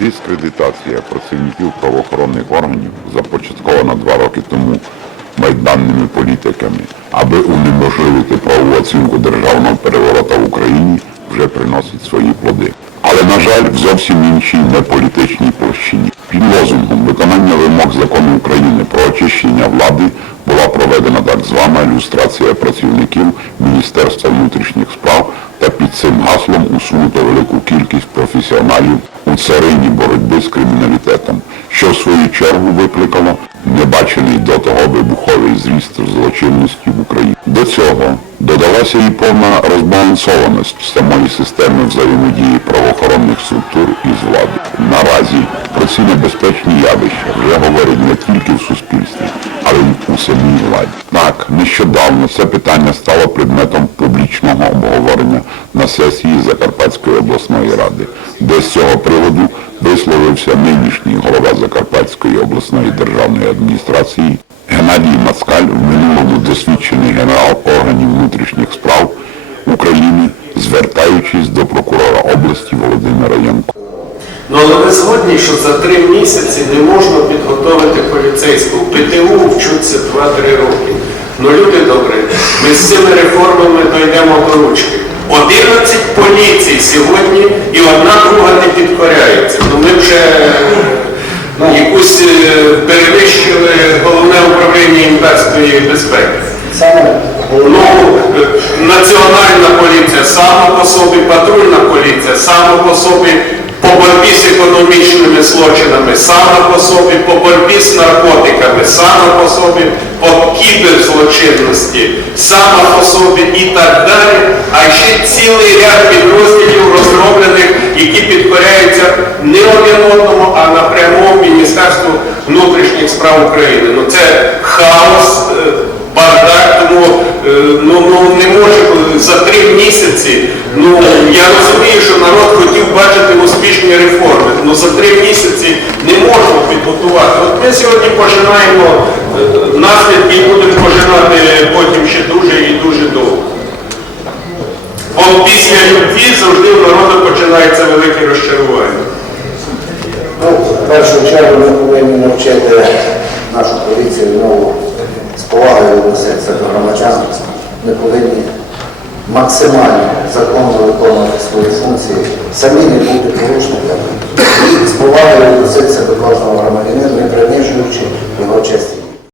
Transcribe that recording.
Дискредитація працівників правоохоронних органів започаткована два роки тому майданними політиками, аби унеможливити правову оцінку державного переворота в Україні, вже приносить свої плоди. Але, на жаль, в зовсім іншій неполітичній площині. Під лозунгом виконання вимог закону України про очищення влади була проведена так звана люстрація працівників Міністерства внутрішніх справ та під цим гаслом усунуто велику кількість професіоналів у царині боротьби з криміналітетом, що в свою чергу викликало небачений до того вибуховий зріст злочинності в Україні. До цього додалася і повна розбалансованість самої системи взаємодії правоохоронних структур із владою. Наразі про ці небезпечні явища вже говорять не тільки в суспільстві, але у самій владі. Так, нещодавно це питання стало предметом публічного обговорення на сесії Закарпатської обласної ради, де з цього приводу висловився нинішній голова Закарпатської обласної державної адміністрації Геннадій Мацкаль, в минулому досвідчений генерал органів внутрішніх справ України, звертаючись до прокурора області Володимира Янко. Ну але ви згодні, що за три місяці не можна підготовити поліцейського. В ПТУ вчуться 2-3 роки. Ну люди добрі, ми з цими реформами дійдемо до ручки. 11 поліцій сьогодні і одна друга не підкоряється. Ну ми вже е, якусь е, перевищили головне управління імперської безпеки. Ну, е, національна поліція сама по собі, патрульна поліція сама по собі, по боротьбі з економічними злочинами, сама по собі, по боротьбі з наркотиками, сама по собі, по кіберзлочинності, сама по собі і так далі. А ще цілий ряд підрозділів розроблених, які підкоряються не один одному, а напряму Міністерству внутрішніх справ України. Ну це хаос. е, бардак, тому е, ну, ну, не за три місяці. Ну я розумію, що народ хотів бачити успішні реформи. але за три місяці не можна підготувати. От ми сьогодні пожинаємо е, наслідки і будемо пожинати потім ще дуже і дуже довго. Бо після любві завжди у народу починається велике розчарування. ну, в першу чергу ми повинні навчити нашу поліцію знову з повагою відноситися до громадян. Ми повинні максимально законно виконувати свої функції, самі не бути порушниками і з повагою відноситися до кожного.